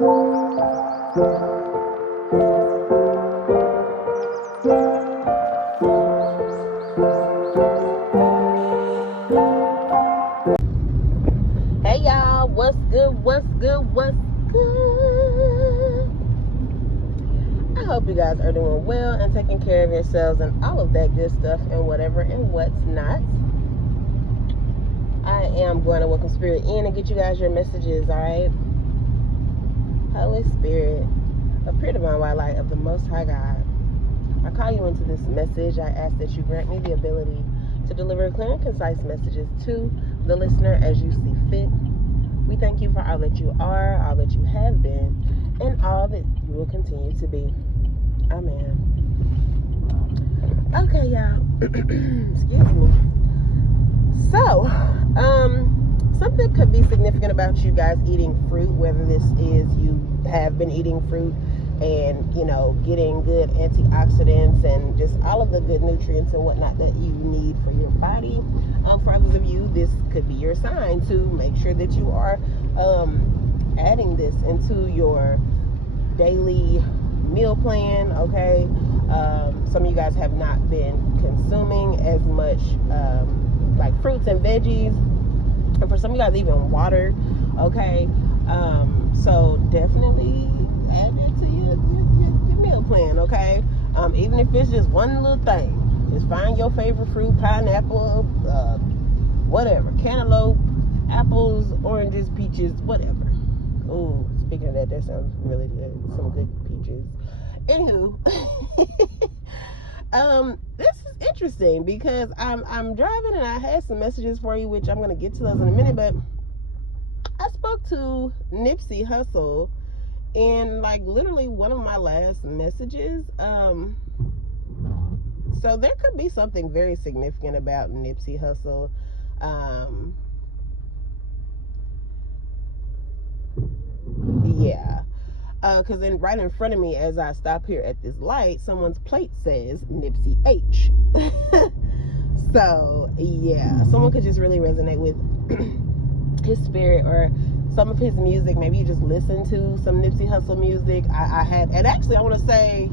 Hey y'all, what's good, what's good, what's good? I hope you guys are doing well and taking care of yourselves and all of that good stuff and whatever and what's not. I am going to welcome Spirit in and get you guys your messages, alright? Holy Spirit, a pure divine white light of the Most High God, I call you into this message. I ask that you grant me the ability to deliver clear and concise messages to the listener as you see fit. We thank you for all that you are, all that you have been, and all that you will continue to be. Amen. Okay, y'all. Excuse me. So, something could be significant about you guys eating fruit, whether this is you have been eating fruit and, you know, getting good antioxidants and just all of the good nutrients and whatnot that you need for your body. For others of you, this could be your sign to make sure that you are adding this into your daily meal plan, okay? Some of you guys have not been consuming as much like fruits and veggies, and for some of you guys even water, okay? So definitely add that to your meal plan, okay? Even if it's just one little thing, just find your favorite fruit, pineapple, whatever, cantaloupe, apples, oranges, peaches, whatever. Ooh, speaking of that sounds really good. Some good peaches. Anywho, this is interesting because I'm driving and I had some messages for you, which I'm gonna get to those in a minute. But I spoke to Nipsey Hussle in like literally one of my last messages. So there could be something very significant about Nipsey Hussle. Yeah. Because then right in front of me, as I stop here at this light, someone's plate says Nipsey H. So, yeah. Someone could just really resonate with his spirit or some of his music. Maybe you just listen to some Nipsey Hussle music. I had, and actually I want to say,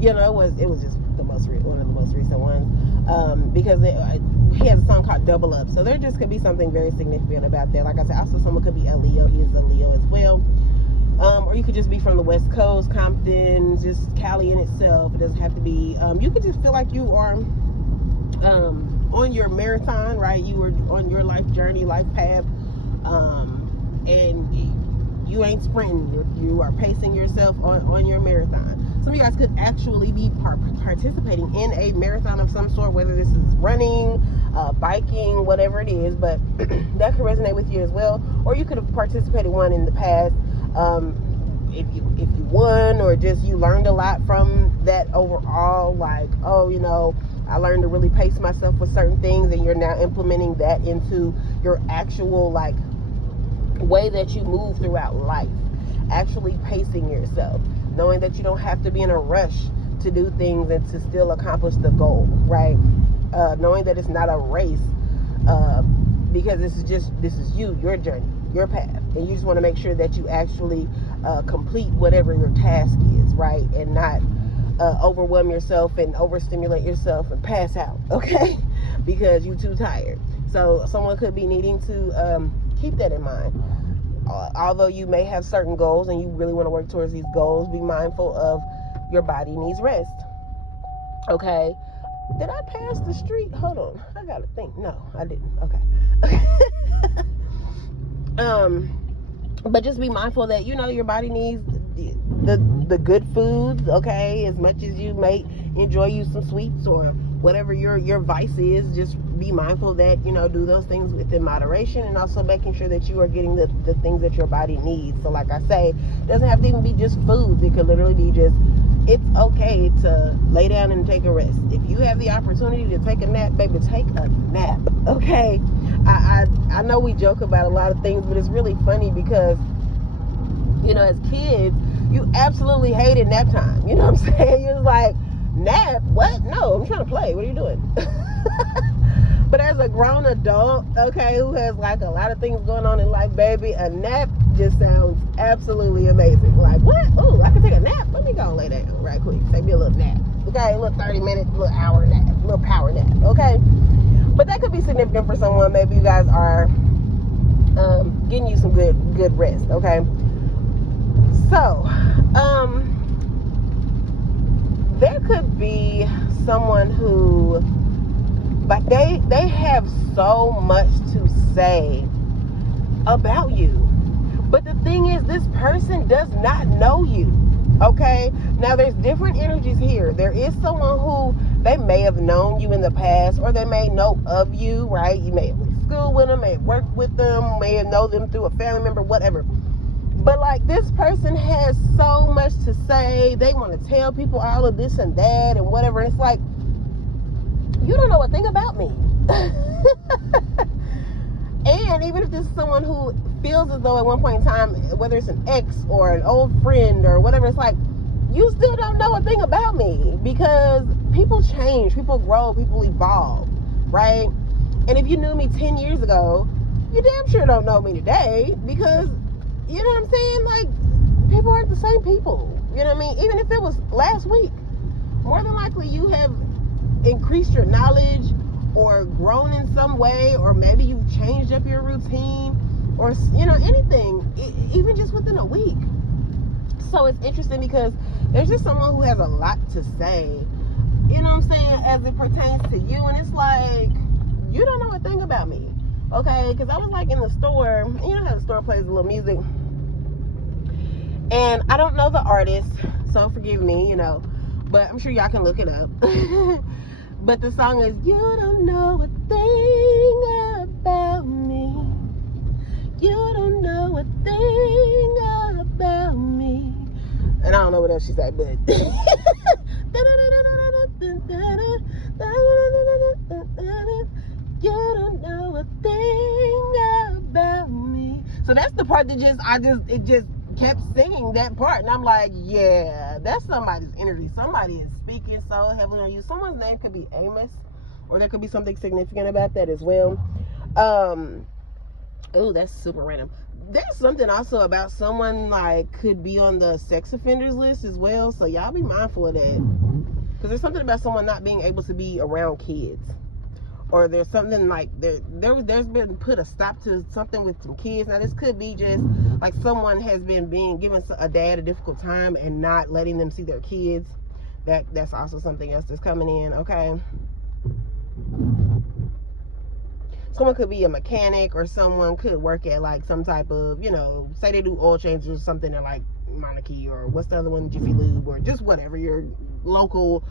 you know, it was just one of the most recent ones, because he has a song called Double Up. So there just could be something very significant about that. Like I said, also someone could be a Leo. He is a Leo as well. Or you could just be from the West Coast, Compton, just Cali in itself. It doesn't have to be. You could just feel like you are on your marathon, right? You are on your life journey, life path, and you ain't sprinting. You are pacing yourself on your marathon. Some of you guys could actually be participating in a marathon of some sort, whether this is running, biking, whatever it is, but that could resonate with you as well. Or you could have participated one in the past. If you won, or just you learned a lot from that overall, like, oh, you know, I learned to really pace myself with certain things, and you're now implementing that into your actual like way that you move throughout life, actually pacing yourself, knowing that you don't have to be in a rush to do things and to still accomplish the goal, right? Knowing that it's not a race, because this is you, your journey, your path, and you just want to make sure that you actually complete whatever your task is, right? And not overwhelm yourself and overstimulate yourself and pass out, okay? Because you're too tired. So someone could be needing to keep that in mind. Although you may have certain goals and you really want to work towards these goals, be mindful of your body needs rest, okay? Did I pass the street? Hold on, I gotta think. No, I didn't. Okay. But just be mindful that, you know, your body needs the good foods, okay? As much as you may enjoy you some sweets or whatever your vice is, just be mindful that, you know, do those things within moderation, and also making sure that you are getting the things that your body needs. So like I say, it doesn't have to even be just foods. It could literally be just, it's okay to lay down and take a rest. If you have the opportunity to take a nap, baby, take a nap, okay? I know we joke about a lot of things, but it's really funny because, you know, as kids, you absolutely hated nap time. You know what I'm saying? You're like, nap? What? No, I'm trying to play. What are you doing? But as a grown adult, okay, who has like a lot of things going on in life, baby, a nap just sounds absolutely amazing. Like, what? Oh, I can take a nap. Let me go and lay down right quick. Take me a little nap. Okay, a little 30-minute, little hour nap, a little power nap. Okay, but that could be significant for someone. Maybe you guys are getting you some good rest. Okay, so there could be someone who, but they have so much to say about you. But the thing is, this person does not know you. Okay, now there's different energies here. There is someone who they may have known you in the past, or they may know of you, right? You may have went to school with them, may have worked with them, may have known them through a family member, whatever. But like, this person has so much to say. They want to tell people all of this and that and whatever. And it's like, you don't know a thing about me. And even if this is someone who feels as though at one point in time, whether it's an ex or an old friend or whatever, it's like, you still don't know a thing about me, because people change, people grow, people evolve, right? And if you knew me 10 years ago, you damn sure don't know me today, because, you know what I'm saying? Like, people aren't the same people. You know what I mean? Even if it was last week, more than likely you have increased your knowledge or grown in some way, or maybe you've changed up your routine, or, you know, anything, even just within a week. So it's interesting because there's just someone who has a lot to say, you know what I'm saying, as it pertains to you. And it's like, you don't know a thing about me. Okay, because I was like in the store, and you know how the store plays a little music, and I don't know the artist, so forgive me, you know, but I'm sure y'all can look it up. But the song is, you don't know a thing about me. You don't know a thing about me. And I don't know what else she said, but you don't know a thing about me. So that's the part that it just kept singing that part, and I'm like, yeah, that's somebody's energy. Somebody is speaking so heavily on you. Someone's name could be Amos, or there could be something significant about that as well. Oh, that's super random. There's something also about someone like could be on the sex offenders list as well, so y'all be mindful of that, because there's something about someone not being able to be around kids, or there's something like there's been put a stop to something with some kids. Now this could be just like someone has been giving a dad a difficult time and not letting them see their kids. That's also something else that's coming in. Okay, someone could be a mechanic, or someone could work at like some type of, you know, say they do oil changes or something at like Monarchy, or what's the other one, Jiffy Lube, or just whatever your local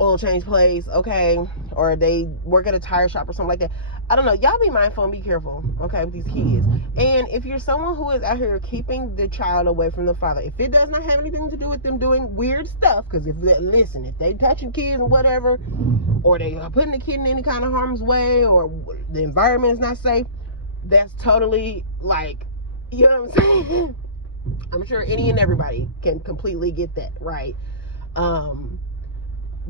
oil change place, okay? Or they work at a tire shop or something like that. I don't know. Y'all be mindful and be careful, okay, with these kids. And if you're someone who is out here keeping the child away from the father, if it does not have anything to do with them doing weird stuff, because if they touching kids and whatever, or they are putting the kid in any kind of harm's way, or the environment is not safe, that's totally like, you know what I'm saying? I'm sure any and everybody can completely get that, right?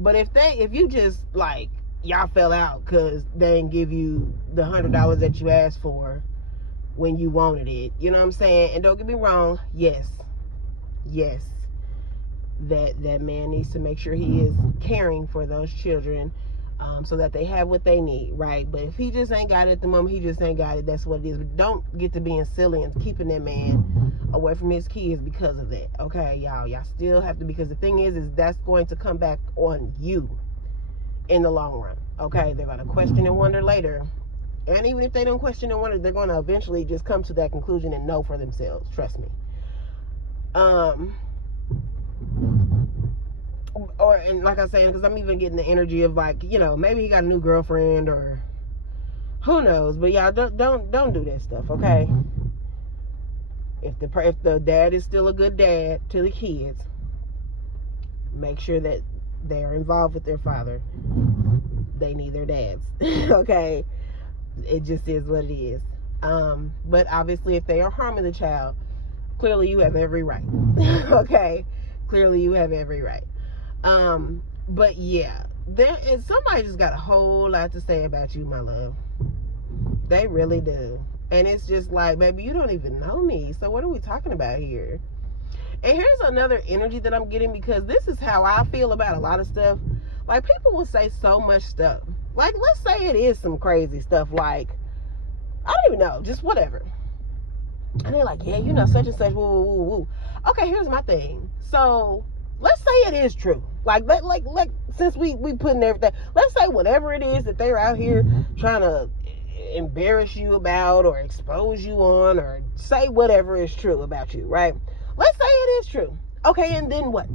But if you just like, y'all fell out because they didn't give you the $100 that you asked for when you wanted it, you know what I'm saying? And don't get me wrong, yes, that man needs to make sure he is caring for those children, so that they have what they need, right? But if he just ain't got it at the moment, he just ain't got it. That's what it is. But don't get to being silly and keeping that man away from his kids because of that, okay? Y'all still have to, because the thing is that's going to come back on you in the long run, okay? They're going to question and wonder later. And even if they don't question and wonder, they're going to eventually just come to that conclusion and know for themselves. Trust me. And like I said, because I'm even getting the energy of like, you know, maybe he got a new girlfriend, or who knows. But y'all don't do that stuff, okay? If the dad is still a good dad to the kids, make sure that they are involved with their father. They need their dads, okay? It just is what it is. But obviously, if they are harming the child, clearly you have every right. Okay, clearly you have every right. But yeah, somebody just got a whole lot to say about you, my love. They really do. And it's just like, baby, you don't even know me. So what are we talking about here? And here's another energy that I'm getting, because this is how I feel about a lot of stuff. Like, people will say so much stuff. Like, let's say it is some crazy stuff. Like, I don't even know, just whatever. And they're like, yeah, you know, such and such, woo, woo, woo, woo. Okay, here's my thing. So, let's say it is true. Like since we putting everything, let's say whatever it is that they're out here trying to embarrass you about or expose you on or say whatever is true about you, right? Let's say it is true. Okay, and then what?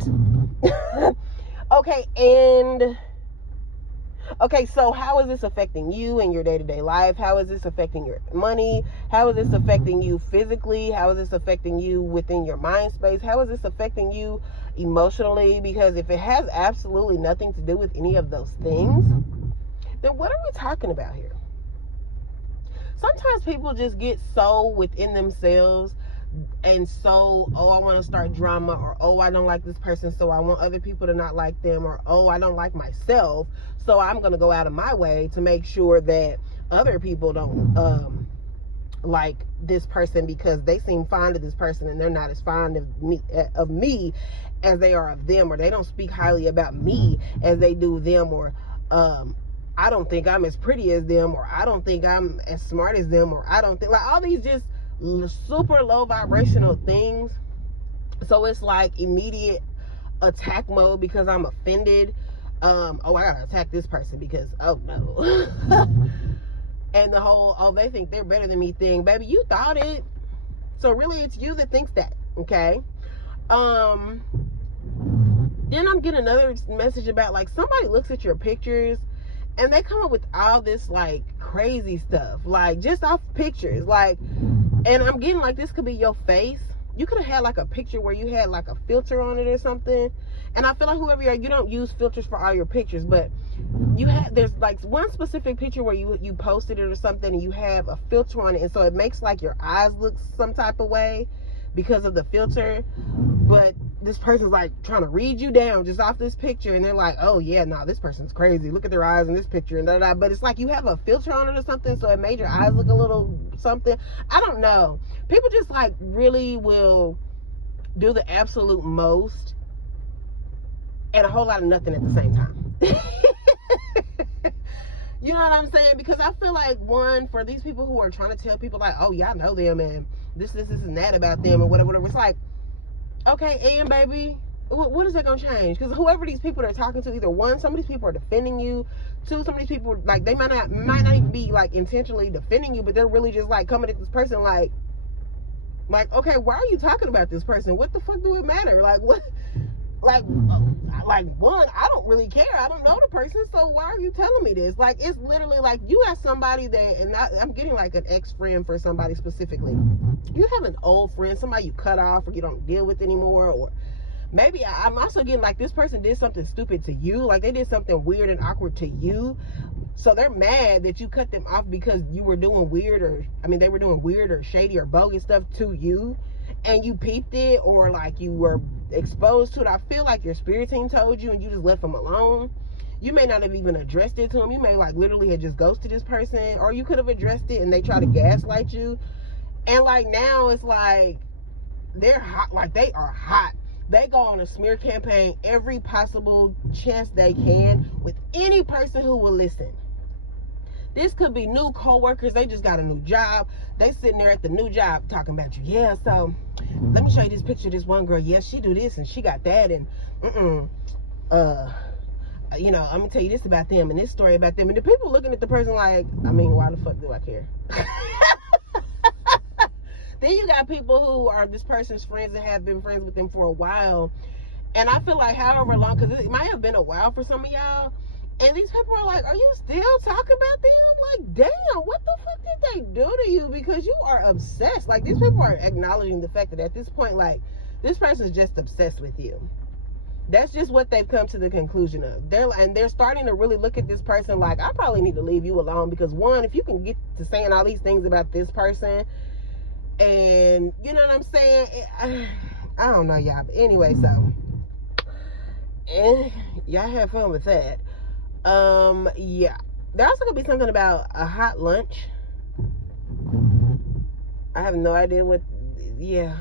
Okay, so how is this affecting you in your day-to-day life? How is this affecting your money? How is this affecting you physically? How is this affecting you within your mind space? How is this affecting you emotionally? Because if it has absolutely nothing to do with any of those things, then what are we talking about here? Sometimes people just get so within themselves and so, oh, I want to start drama, or oh, I don't like this person, so I want other people to not like them, or oh, I don't like myself, so I'm going to go out of my way to make sure that other people don't like this person, because they seem fond of this person and they're not as fond of me as they are of them, or they don't speak highly about me as they do them, or I don't think I'm as pretty as them, or I don't think I'm as smart as them, or I don't think, like, all these just super low vibrational things. So it's like immediate attack mode because I'm offended. Oh, I gotta attack this person because, oh no. And the whole, oh, they think they're better than me thing. Baby, you thought it. So really it's you that thinks that, okay? Then I'm getting another message about, like, somebody looks at your pictures and they come up with all this, like, crazy stuff, like, just off pictures, like, and I'm getting, like, this could be your face. You could have had, like, a picture where you had, like, a filter on it or something. And I feel like whoever you are, you don't use filters for all your pictures, but you have, there's, like, one specific picture where you posted it or something and you have a filter on it, and so it makes, like, your eyes look some type of way because of the filter. But this person's, like, trying to read you down just off this picture, and they're like, oh yeah, nah, this person's crazy, look at their eyes in this picture, and da-da-da. But it's like you have a filter on it or something, so it made your eyes look a little something. I don't know. People just, like, really will do the absolute most and a whole lot of nothing at the same time. You know what I'm saying? Because I feel like, one, for these people who are trying to tell people, like, oh yeah, I know them and this and that about them or whatever, it's like, okay, and baby, what is that gonna change? Because whoever these people are talking to, either one, some of these people are defending you, two, some of these people, like, they might not even be, like, intentionally defending you, but they're really just, like, coming at this person like, okay, why are you talking about this person? What the fuck do it matter? Like, what? Like, one, I don't really care. I don't know the person, so why are you telling me this? Like, it's literally like you have somebody that, and I'm getting, like, an ex-friend for somebody specifically. You have an old friend, somebody you cut off or you don't deal with anymore, or maybe I'm also getting, like, this person did something stupid to you, like they did something weird and awkward to you, so they're mad that you cut them off because you were doing weird, or they were doing weird or shady or bogus stuff to you, and you peeped it, or like you were exposed to it. I feel like your spirit team told you and you just left them alone. You may not have even addressed it to them. You may, like, literally have just ghosted this person, or you could have addressed it and they try to gaslight you. And, like, now it's like they're hot, like they are hot. They go on a smear campaign every possible chance they can with any person who will listen. This could be new co-workers. They just got a new job. They sitting there at the new job talking about you. Yeah, so let me show you this picture of this one girl. Yeah, she do this and she got that, and you know, I'm gonna tell you this about them and this story about them. And the people looking at the person like, why the fuck do I care? Then you got people who are this person's friends and have been friends with them for a while. And I feel like however long, because it might have been a while for some of y'all, and these people are like, are you still talking about them? Like, damn, what the fuck did they do to you? Because you are obsessed. Like, these people are acknowledging the fact that at this point, like, this person's just obsessed with you. That's just what they've come to the conclusion of. They're starting to really look at this person like, I probably need to leave you alone, because one, if you can get to saying all these things about this person, and you know what I'm saying, I don't know, y'all. But anyway, so, and y'all have fun with that. Yeah, there also could be something about a hot lunch. I have no idea what, yeah.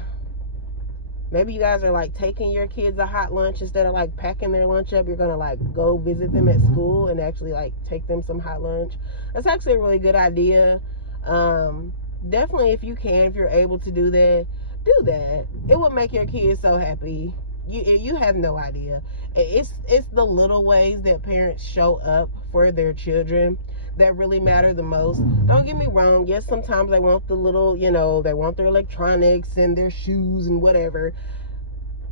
Maybe you guys are like taking your kids a hot lunch instead of like packing their lunch up. You're gonna like go visit them at school and actually like take them some hot lunch. That's actually a really good idea. Definitely, if you can, if you're able to do that, do that. It would make your kids so happy. You have no idea. It's the little ways that parents show up for their children that really matter the most. Don't get me wrong. Yes, sometimes they want the little, they want their electronics and their shoes and whatever.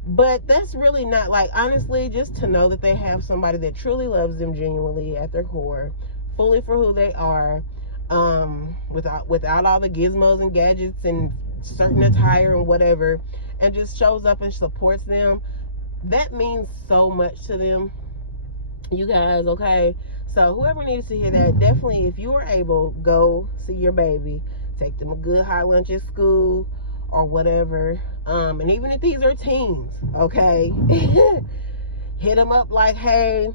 But that's really not, like, honestly, just to know that they have somebody that truly loves them genuinely at their core, fully for who they are, without all the gizmos and gadgets and certain attire and whatever, and just shows up and supports them. That means so much to them, you guys, okay? So whoever needs to hear that, definitely, if you are able, go see your baby. Take them a good hot lunch at school or whatever. And even if these are teens, okay? Hit them up like, hey,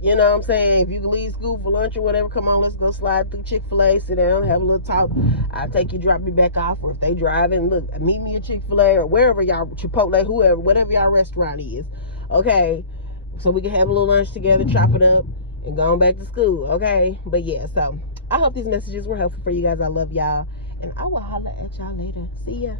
you know what I'm saying? If you can leave school for lunch or whatever, come on, let's go slide through Chick-fil-A, sit down, have a little talk. I'll take you, drop you back off. Or if they driving, look, meet me at Chick-fil-A or wherever y'all, Chipotle, whoever, whatever y'all restaurant is, okay? So we can have a little lunch together, chop it up, and go on back to school, okay? But yeah, so I hope these messages were helpful for you guys. I love y'all, and I will holler at y'all later. See ya.